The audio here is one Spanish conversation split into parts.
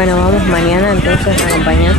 Bueno, vamos mañana entonces a acompañar.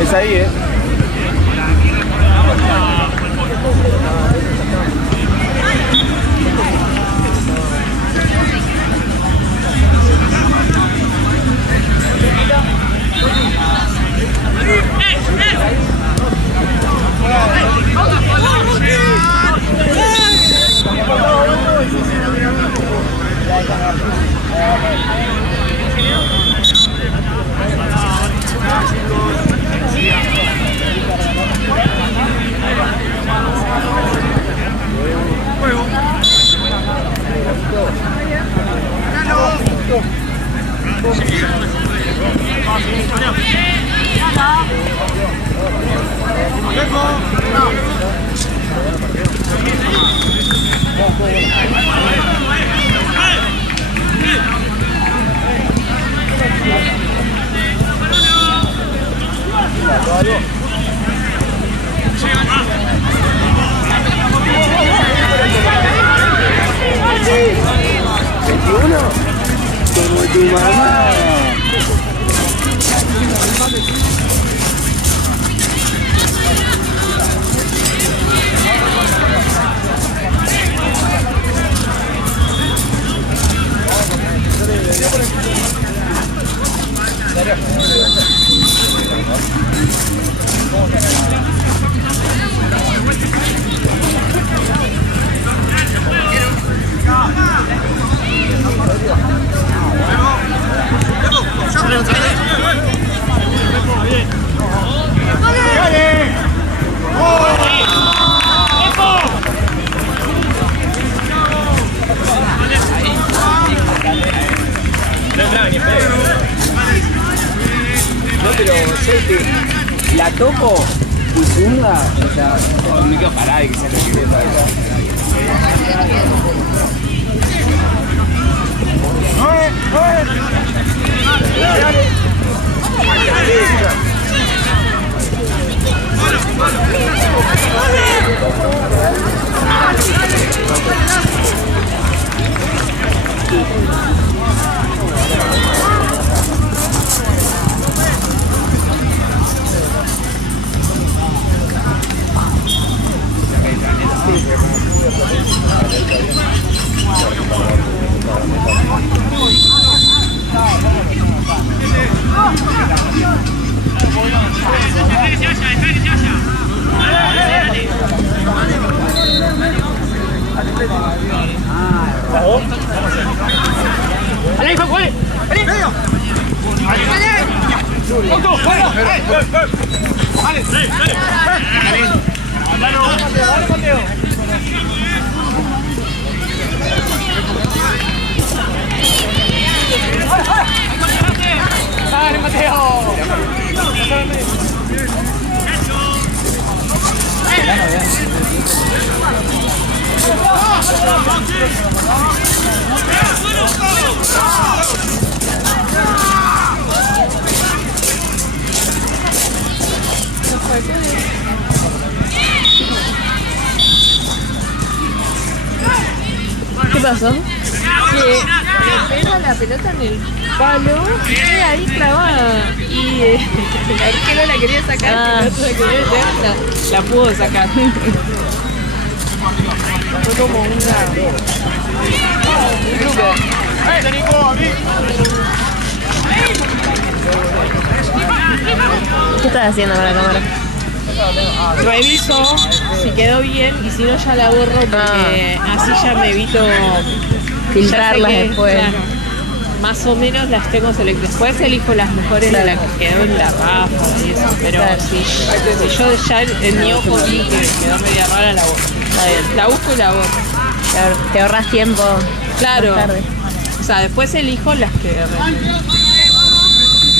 Es ahí, ¿eh? Como tu mamá. No, pero yo la toco y zunga, o sea, me quedo parado y que se retire para allá. ¿Qué pasó? Que le pega la pelota en el palo y queda ahí clavada. Y el arquero la quería sacar, y la quería meter, la pudo sacar. Fue como una... ¿Qué estás haciendo con la cámara? Reviso si quedó bien y si no ya la borro porque así ya me evito filtrarlas ya sé que, después. Claro. más o menos las tengo seleccionadas. Después elijo las mejores de la que quedó en la ráfaga y eso. Pero si yo ya en mi ojo vi que quedó media rara, la busco. Está bien. La busco y la borro. Te ahorras tiempo. Claro. Más tarde. O sea, después elijo las que...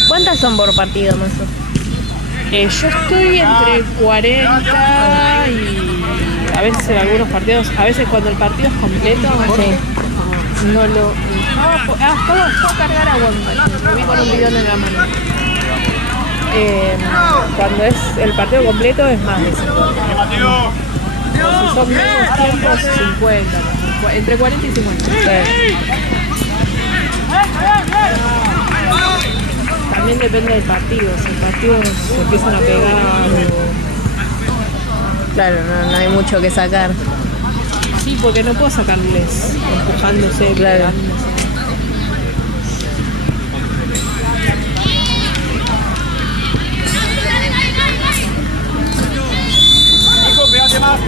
¿Cuántas son por partido, más o menos? yo estoy entre 40 y a veces en algunos partidos, a veces cuando el partido es completo, no lo... puedo cargar agua, lo vi con un bidón en la mano. Cuando es el partido completo es más de 50. Si son menos tiempos, 50. Entre 40 y 50. También depende del partido. Si el partido se empiezan a pegar Claro, no hay mucho que sacar. Sí, porque no puedo sacarles empujándose, Claro. pegándose. Nico, pegate más.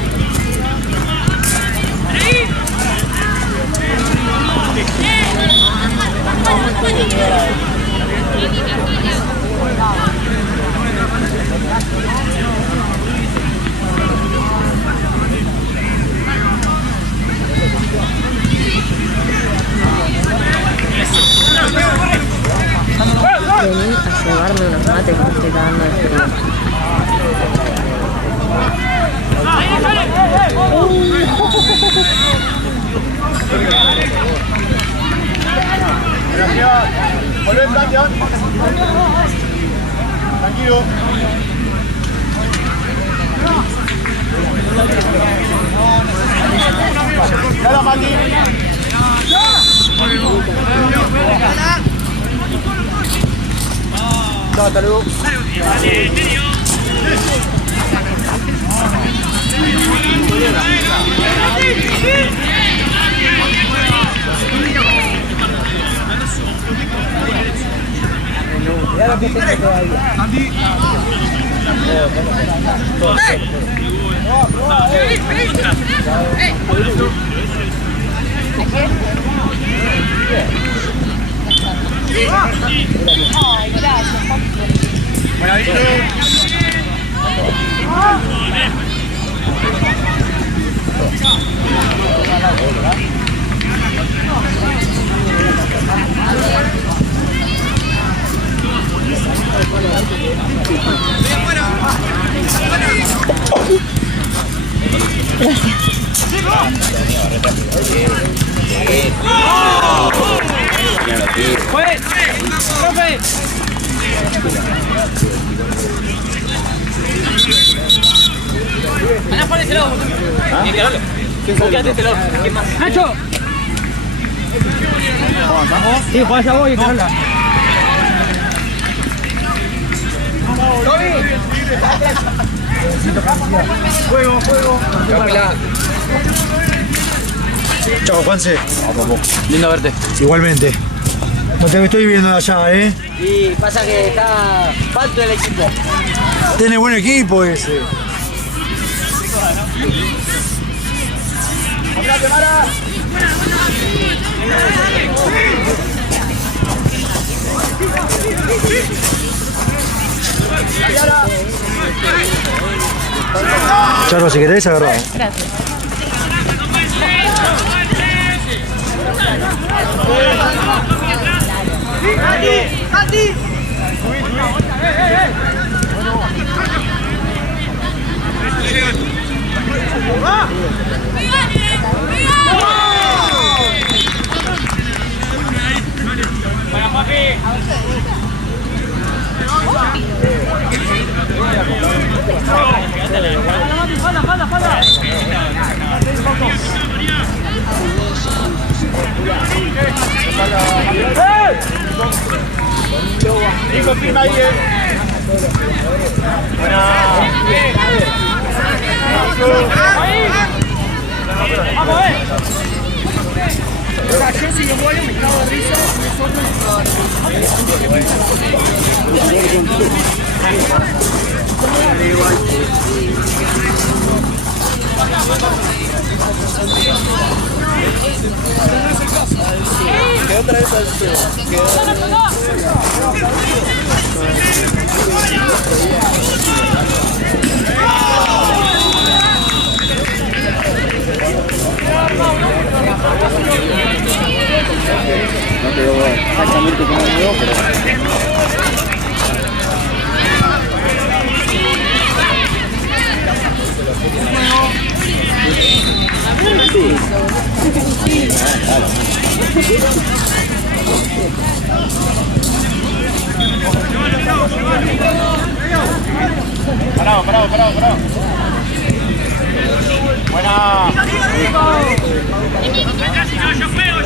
Vení a llevarme unos mates que me estoy cagando de frío. Gracias. Volvé, Sebastián. Tranquilo. Dale, Mati. Chao, hasta luego. Ya lo que tengo todavía. Ay, gracias. ¡Pues! ¡Profe! Andá, ponéselo. Bien, Carolo. Quédate este lado. ¿Quién más? ¡Nacho! Sí, Juan, ya voy, Carola. Juego, juego. Chao, Juanse. Lindo verte. Igualmente. No te estoy viendo de allá, ¿eh? Y pasa que está falto el equipo. Tiene buen equipo ese. Charo, si querés, agarrá. Gracias. Nico, firma ahí, Vamos, yo si yo voy me cago de risa, otra vez al sur. No te digo exactamente cómo quedó, pero... Parado. Buena. Yo juego.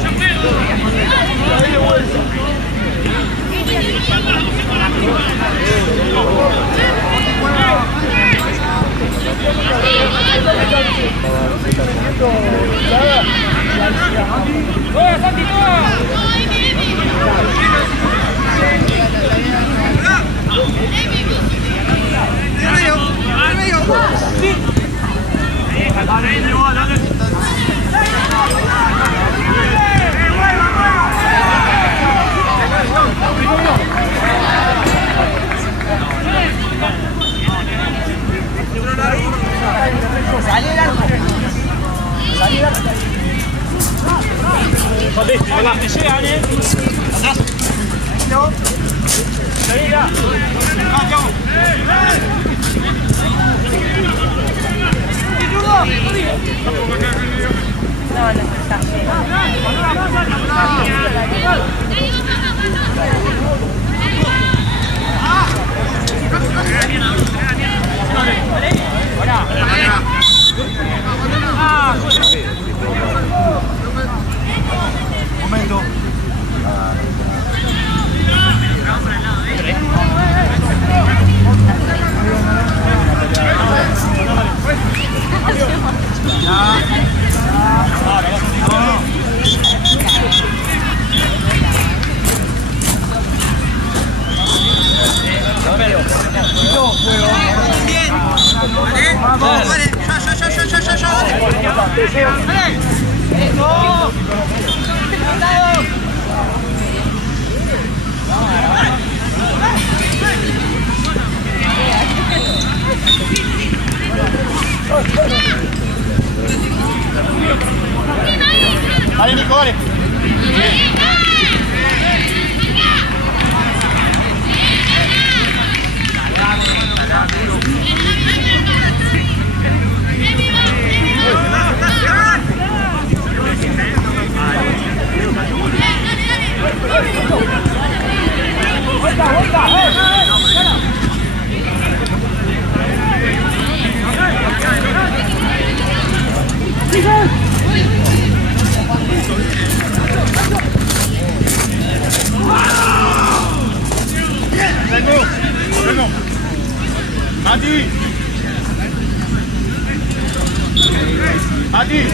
Te llegan, atrás. Salida. Momento. Vale, Nico, vale. Mati.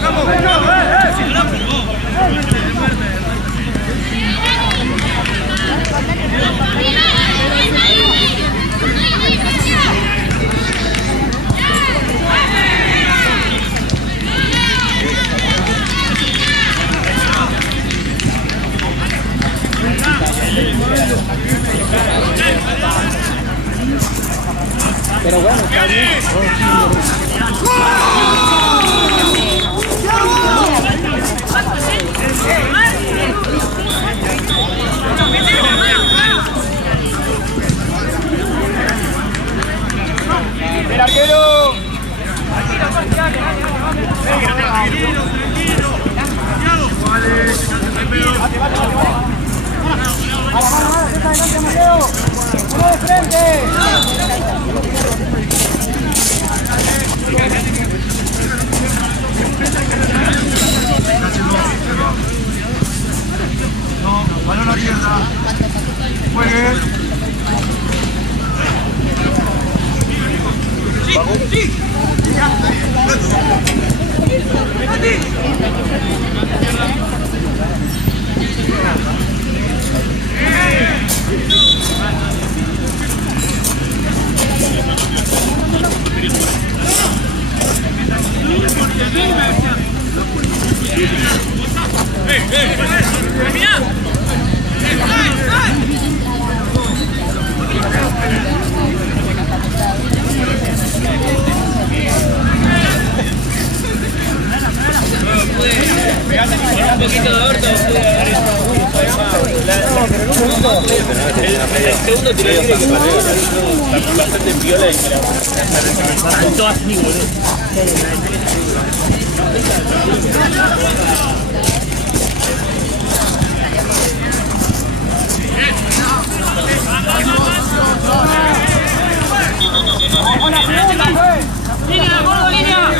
Vamos. Balón a tierra. Juegue. Un poquito de orto. El segundo tiro libre que paré, está bastante piola y me saltó así, boludo. ¡Línea, gordo, línea!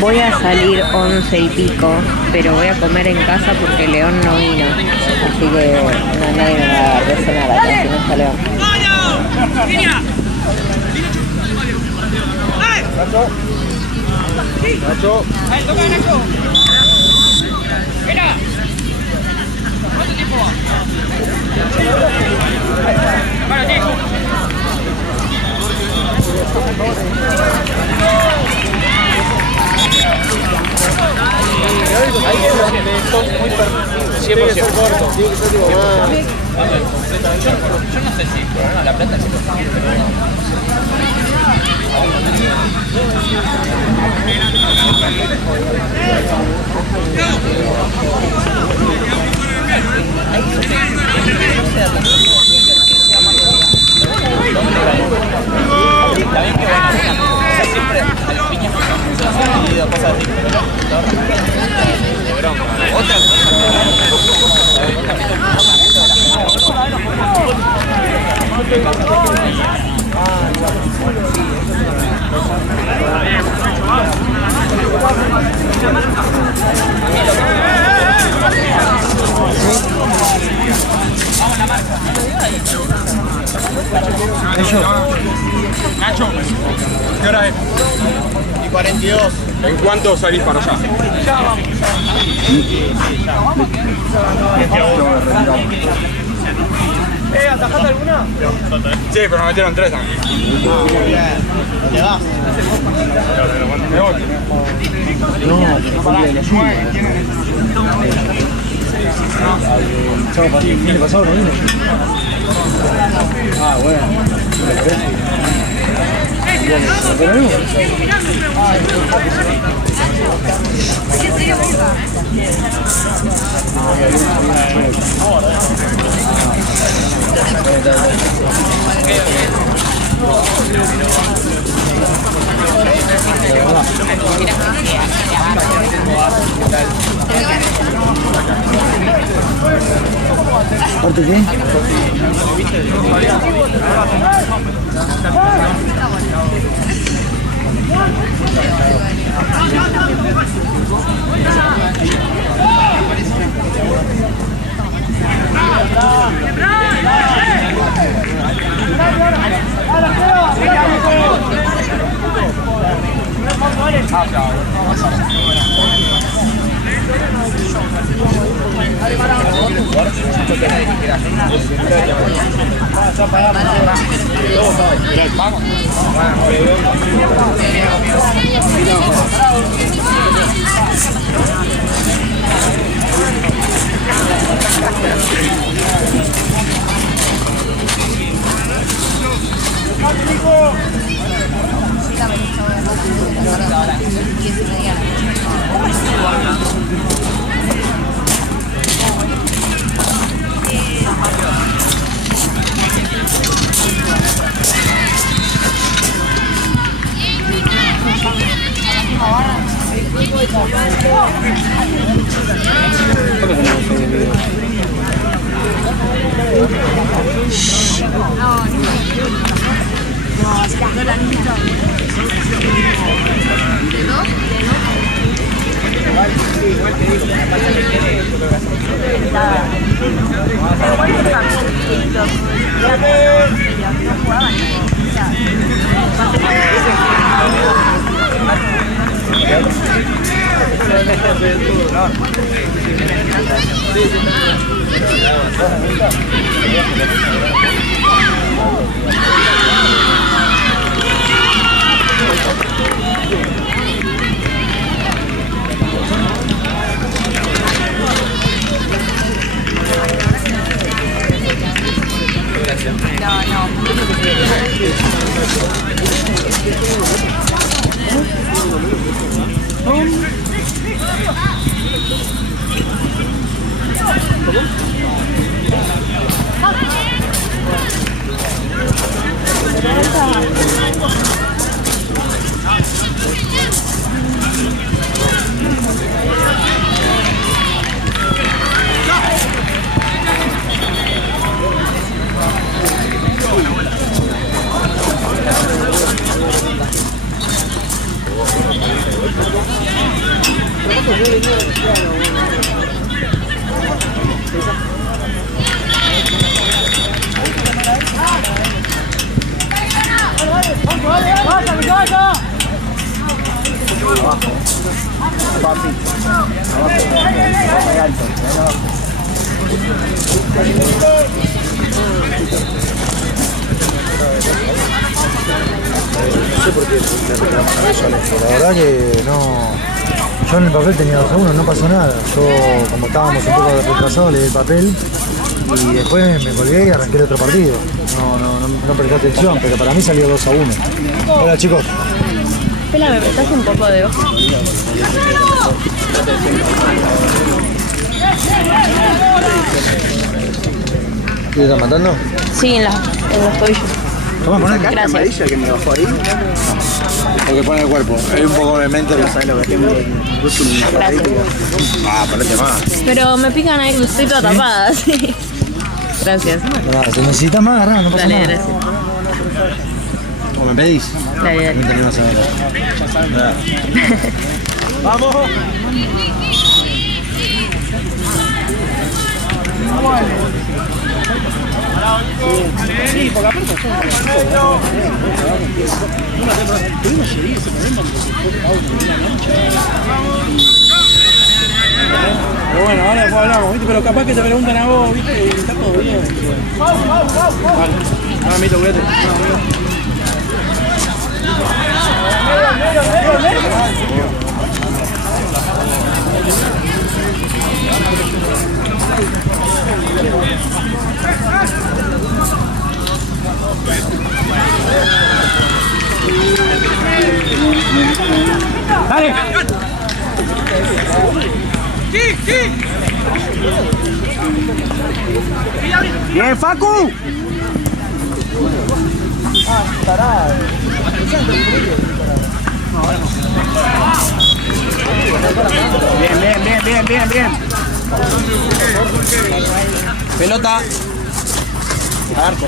Voy a salir 11 y pico, pero voy a comer en casa porque León no vino. Así que no, nadie me va a dar de cenar acá, si no está León. Nacho. ¡Toca, Nacho! ¡Mira! ¿Cuánto tiempo va? ¡Para ti! Tiene que ser corto, tiene que ser tipo más. Yo no sé si la plata se Nacho, ¿qué hora es? Y 42. ¿En cuánto salís para allá? Ya vamos. ¿Atajaste alguna? Sí, pero me metieron 3 también. Muy bien. ¿Dónde vas? Me voy. No pará. ¿Qué pasó? ¿No vino? Ah, bueno. ¿Pero no? ¿Aparte qué? No sé por qué te reclaman eso, Alejo. La verdad que no. Yo en el papel tenía 2-1, no pasó nada. Yo, como estábamos un poco retrasados, le di el papel y después me colgué y arranqué el otro partido. No presté atención, pero para mí salió 2-1. Hola, chicos. Pela, ¿me prestás un poco de ojo? ¿Te están matando? Sí, en los tobillos. Toma, poné acá. Gracias. Amarilla que me bajó ahí. Porque pone el cuerpo. Hay un poco de mente. ¿Sabes lo que tengo? Gracias. Ah, ponete más. Pero me pican ahí, estoy toda tapada, sí. Gracias. Nada, si necesitas más, agarrá, no pasa Dale, nada. gracias. ¿O me pedís? Dale, dale. No tenemos a ver. ¡Vamos! Sí, porque aparte pudimos seguir ese momento donde se fue cada uno de la noche. Pero bueno, ahora después hablamos, ¿viste? Pero capaz que te preguntan a vos, ¿viste? Está todo bien. Vale. Ahora, Mito, cuídate. ¡Dale! ¡Bien, Facu! Bien. Pelota. Arco.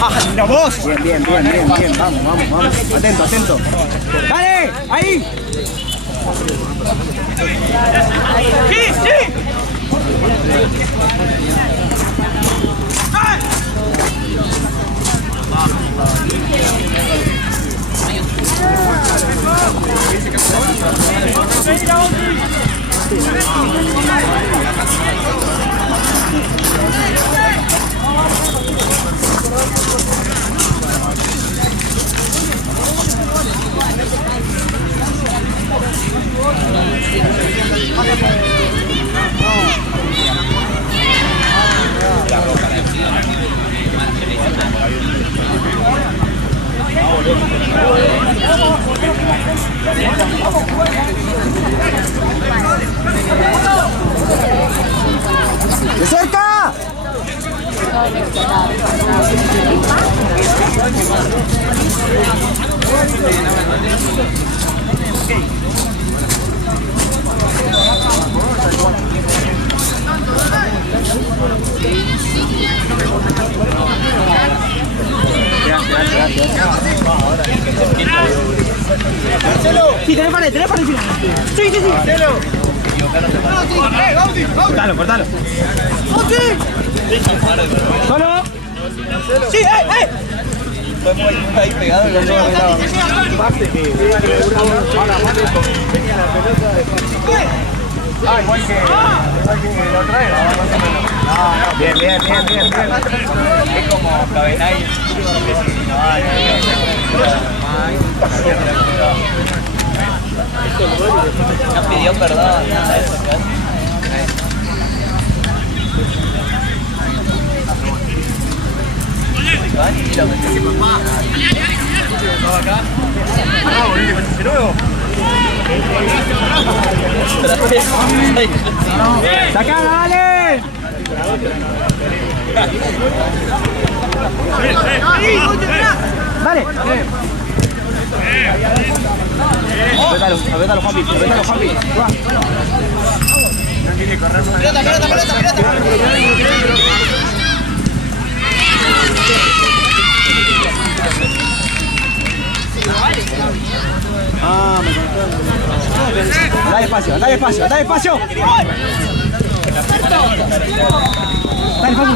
¡Anda vos! Bien. Vamos. Atento. ¡Dale! ¡Ahí! ¡Sí! ¡De cerca! Sí, tenés pared. Sí. Cortalo. ¡Solo! ¡Sí, Fue muy ahí pegado y lo llevo pegado. Igual que la otra vez, más o menos. Bien. Es como Cabenay. No pidió perdón, nada de eso. ¡Saca, dale! ¡Dale! Apretalo, Juanpi. Pelota. Dale espacio. Dale espacio,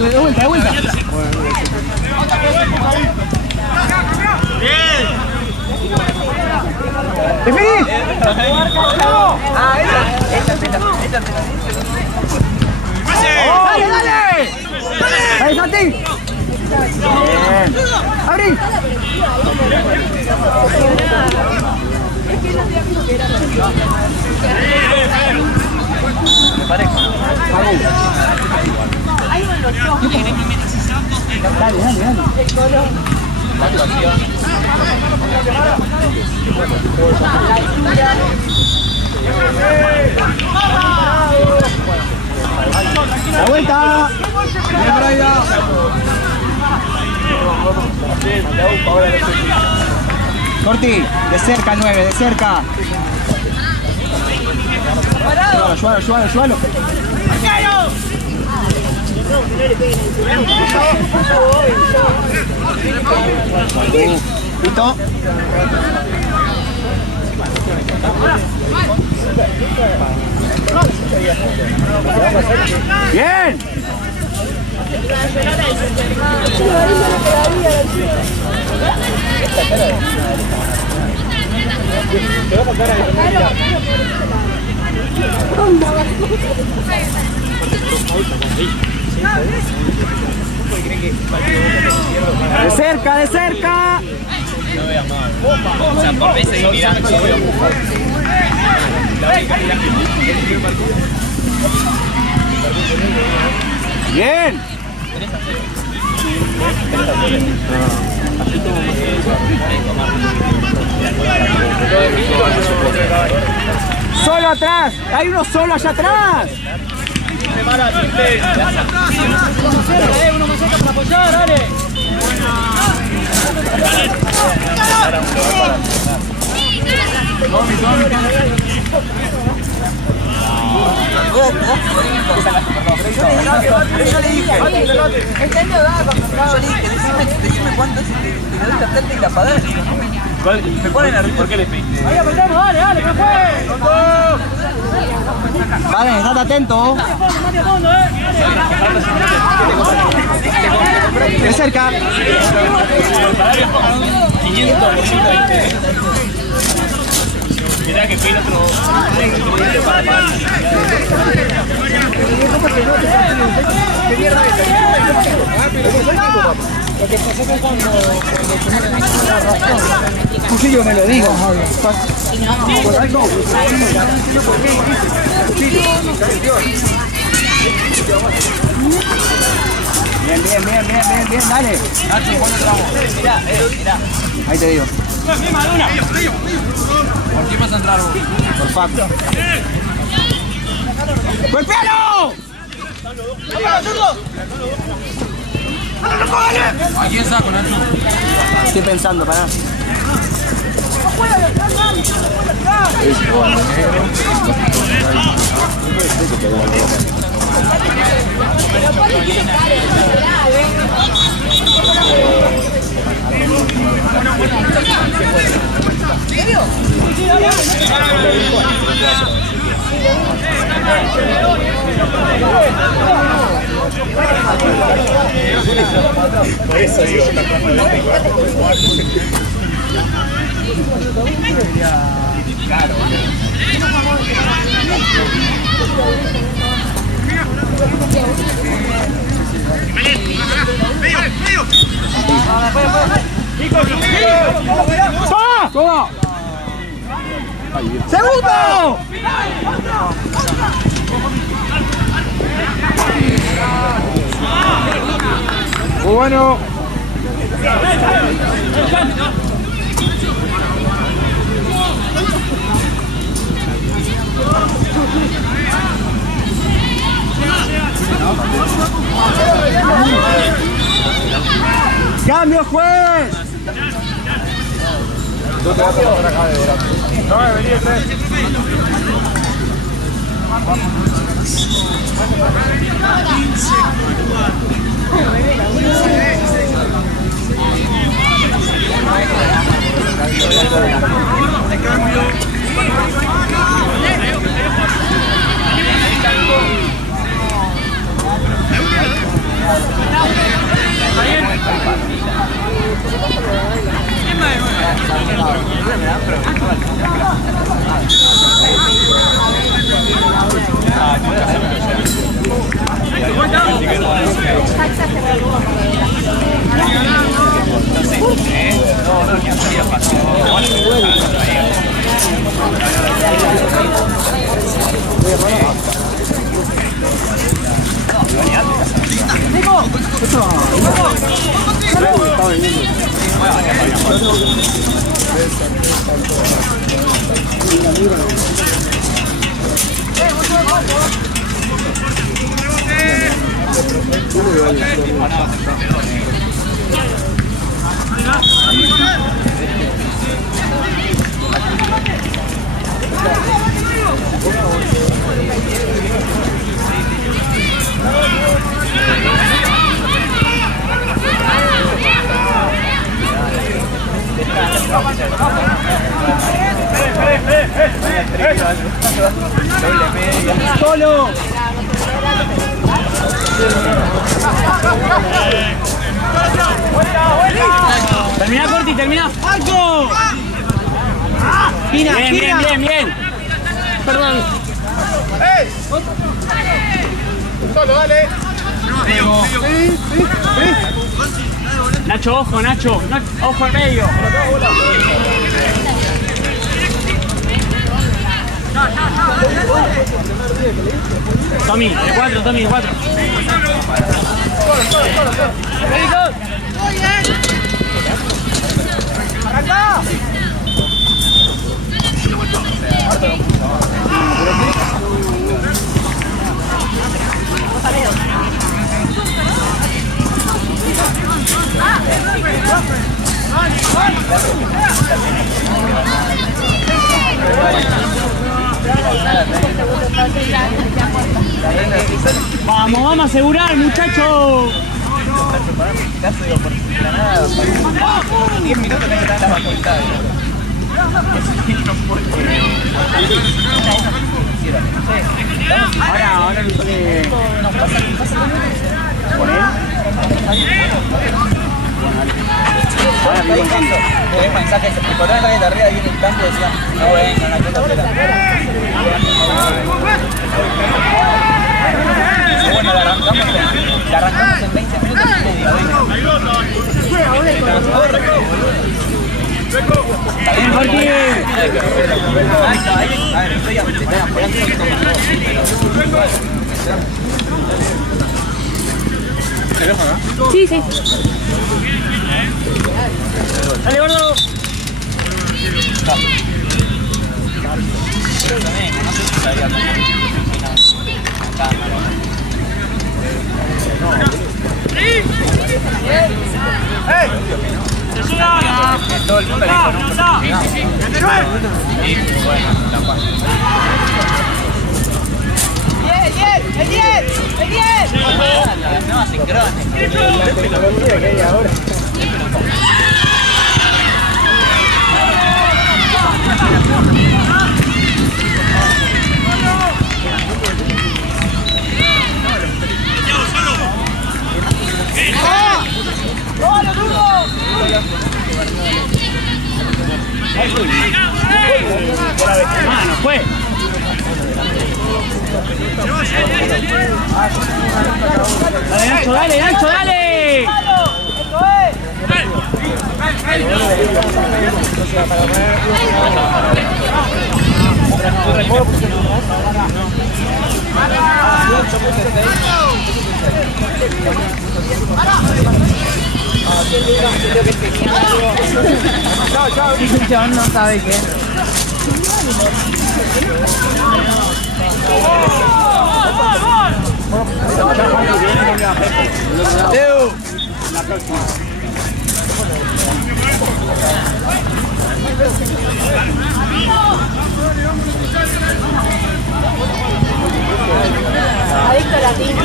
de vuelta. Bien. ¡Definí! ¡Dale, Santi! Bien. ¡Abrí! Me parece. Dale. La actuación. La vuelta. Corti, de cerca 9, de cerca. Ayúdalo. Listo. Bien. Te va a pasar a ¡De cerca, de cerca! O sea, por veces seguir mirando. ¡Bien! ¡Solo atrás! ¡Hay uno solo allá atrás! Uno más cerca para apoyar, dale. Decime cuánto es que te doy la plata y la pagás. Me ponen arriba. ¿Por qué le pediste? Ahí apretamos, dale, que fue. Vale, estate atento. ¡De cerca! 500%. Mirá que pide otro. Cuchillo me lo digo. Bien, dale. Mirá. Ahí te digo. ¿Por quién vas a entrar vos? Por Facu. ¡Golpealo! ¿A quién saco, Nacho? Estoy pensando, pará. Por eso digo, ¡Toma! ¡Segundo! Muy bueno. ¡Cambio, juez! No te vas a pasar acá de verdad. No, venía ¡Solo! Termina, Corti, termina. ¡Arco! Bien. Perdón. Solo, dale. Nacho, ojo, Nacho. Ojo en medio. Tommy, de 4, Tommy, de 4. ¡Arranca! Vamos a asegurar, muchachos. 10 minutos tenés que estar en la facultad. Ahora no sé. ¿Por él? Ahora me encanta. Tenés mensajes, el portal de arriba ahí en el campo decían, no vengan, la cosa bueno, la arrancamos en 20 minutos y medio. Está bien, Jorge. A ver, estoy apoyando. Sí, sí. Dale, gordo. Todo el mundo le dijo, no, sincrones. Mano, fue. Dale, Nacho, dale, Nacho, dale. John no sabe qué. Adicto a la tinta.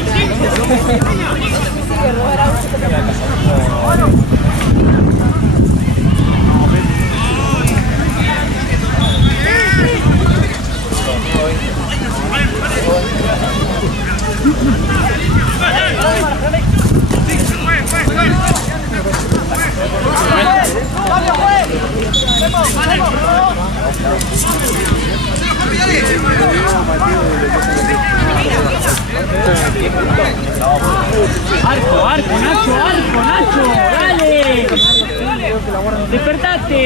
Arco, arco, Nacho, dale. Despertate.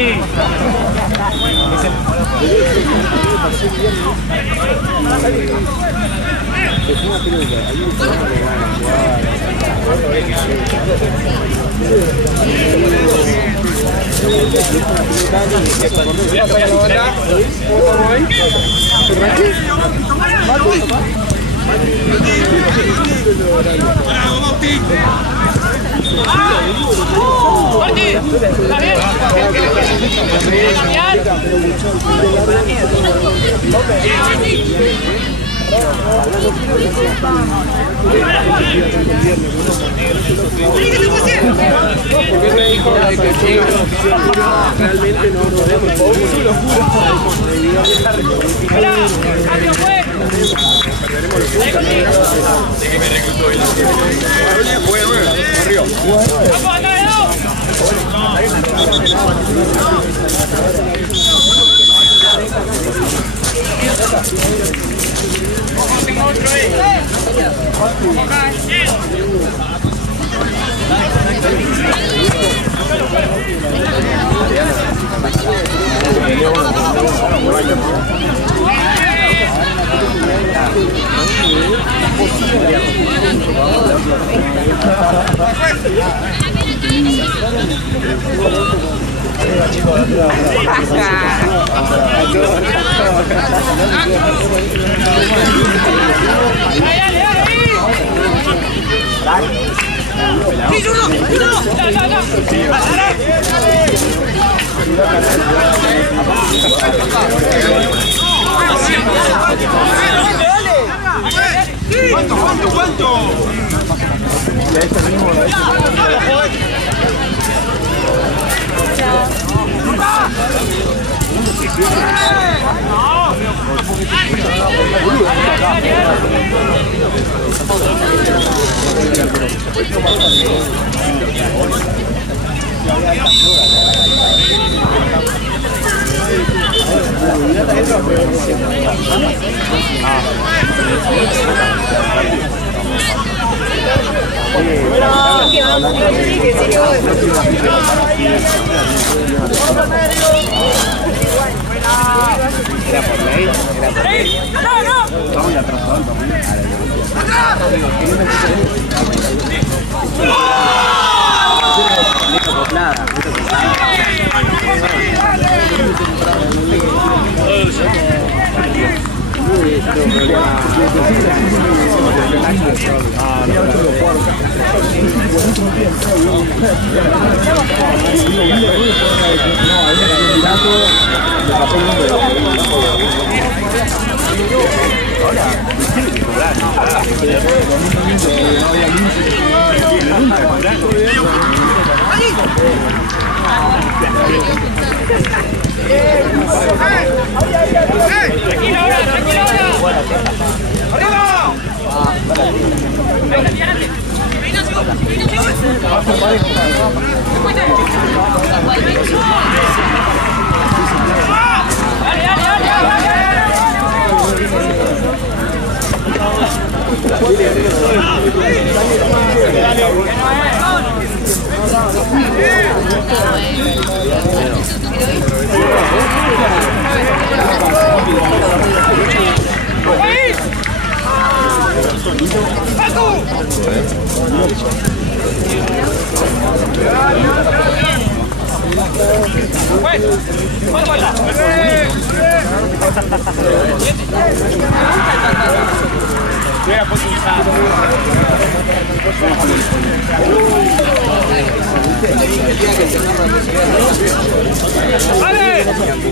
Tengo otro ahí. ¿Cuánto? Era por ley, Vamos a atrasar también.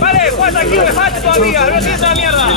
Vale, 4 kilos me falta todavía, no siento la mierda.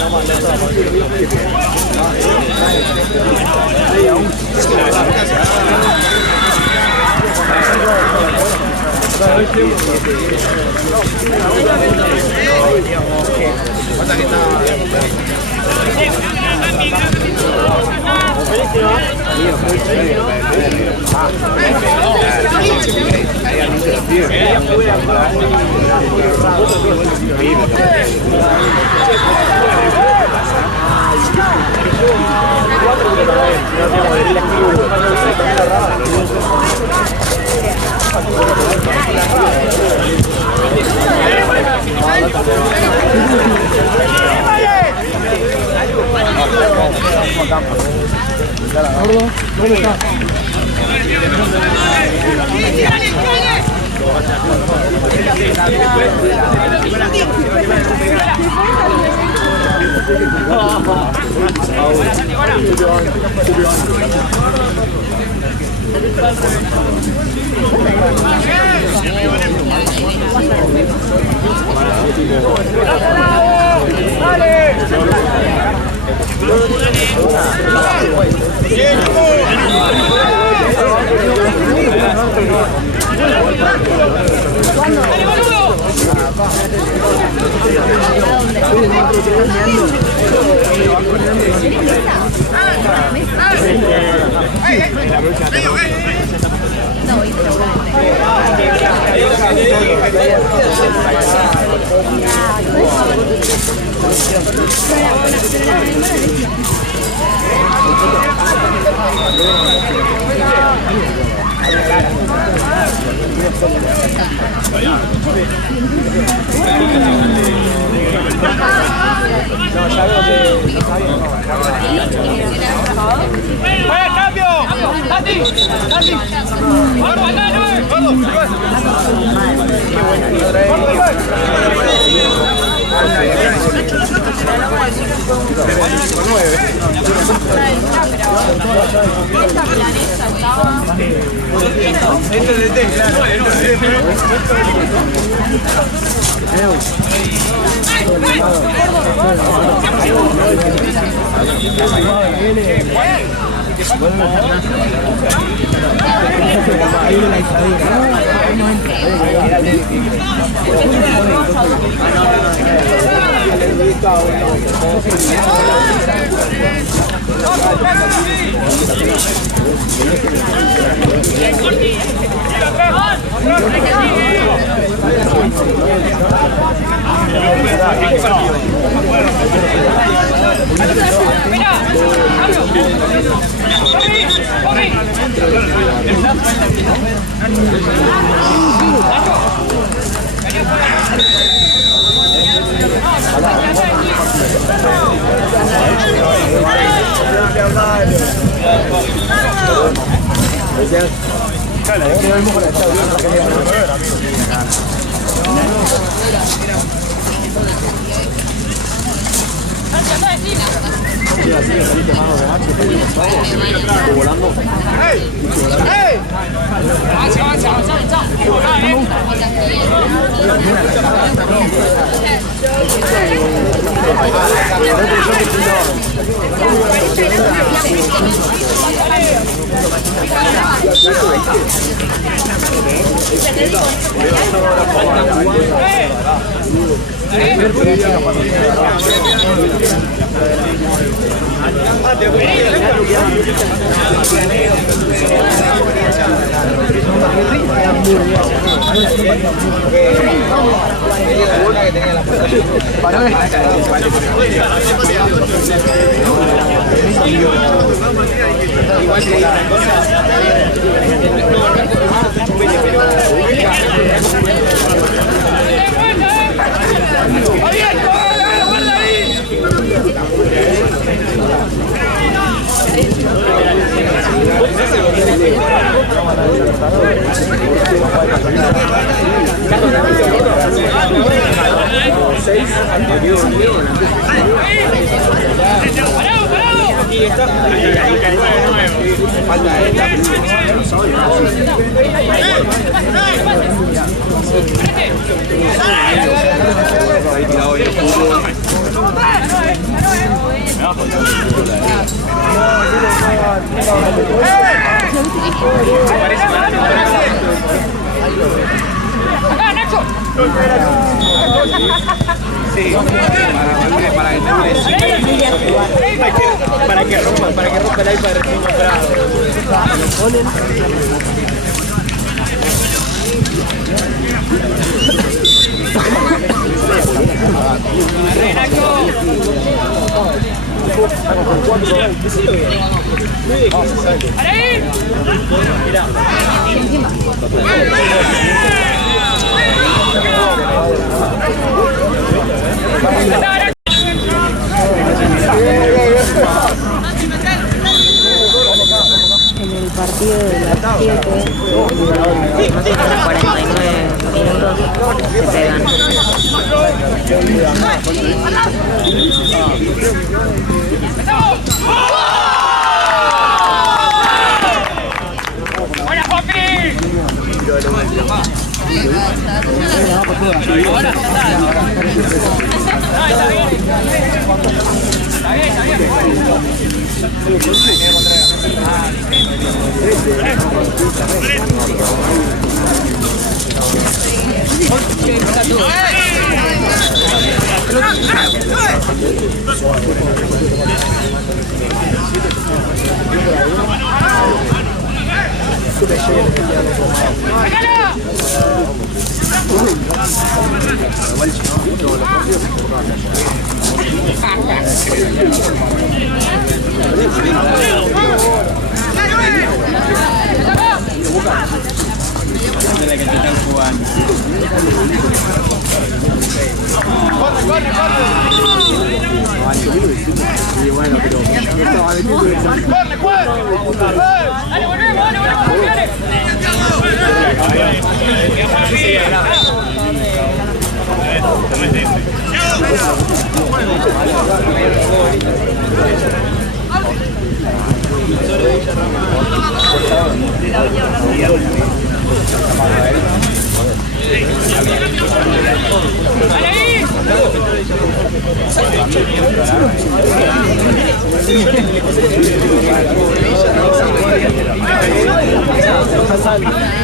No, ya veo que no está bien. ¡Vaya, cambio! ¡Tati! ¡Tati! ¡Vamos, acá, no! ¡Vamos! Para que rompa el iPad recién comprado. Lo ponen. En el partido de las 7, más o menos 49 minutos, se pegan. ¡Buena, Papi! De la que te están jugando. ¡Corre, corre, corre! Santi.